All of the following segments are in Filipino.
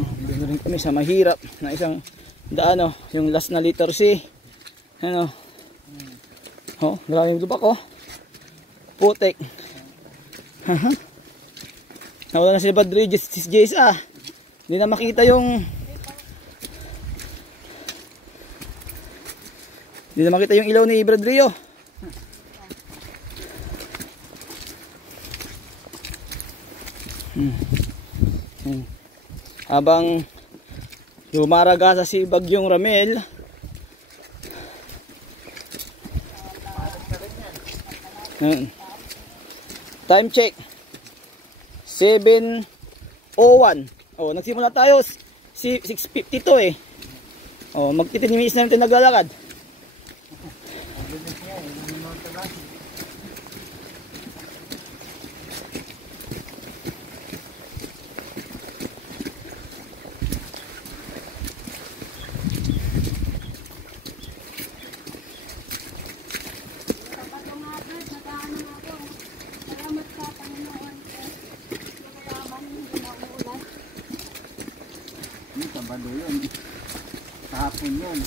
Doon rin kami sa mahirap na isang daan, oh, yung last na letter C. Ano? Oh, maraming lubak, oh. Putik. Nawala na si Badri, si Jace, ah. Hindi na makita yung ilaw ni Badrio. Habang lumaragasa si Bagyong Ramel, time check 7:01. Oh, nagsimula tayo 6:52 eh. Oh, magtitinimis na natin naglalakad. Sabado yun. Kahapon yun.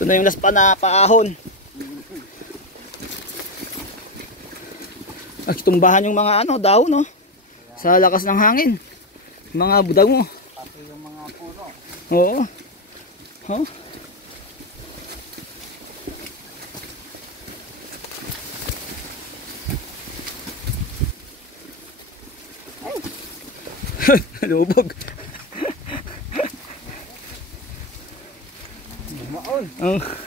Ito na yung last pa na paahon. Nagtumbahan yung mga ano, daon, no? Sa lakas ng hangin. Mga budag mo. Pati yung mga puno. Oo. Oh. Lubog.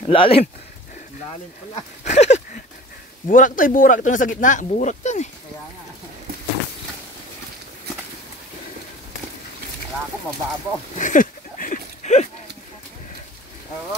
Lalim. Lalim pala. Burak to, burak to na sa gitna. Burak to eh. Kaya nga. Wala ako mababaw. Oo.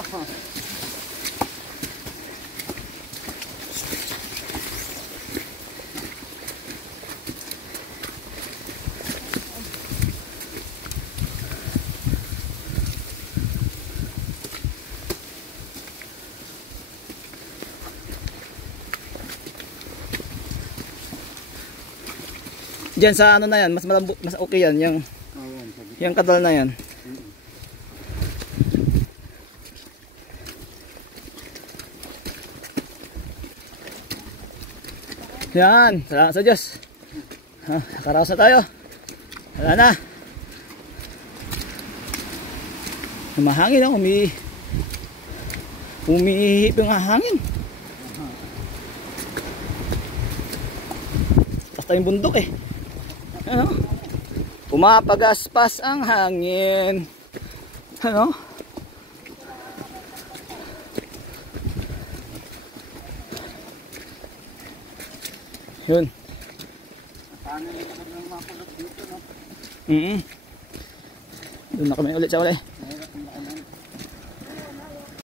Diyan sa ano na yan, mas malambot, mas okay yan, yung kadal na yan. Yan, salamat sa Diyos. Nakaraos na tayo. Wala na. Mahangin, no? Umihip yung hangin. Basta yung bundok eh. Ano? Pumapagaspas ang hangin. Ano? Yun. Doon na kami ulit sa wala eh.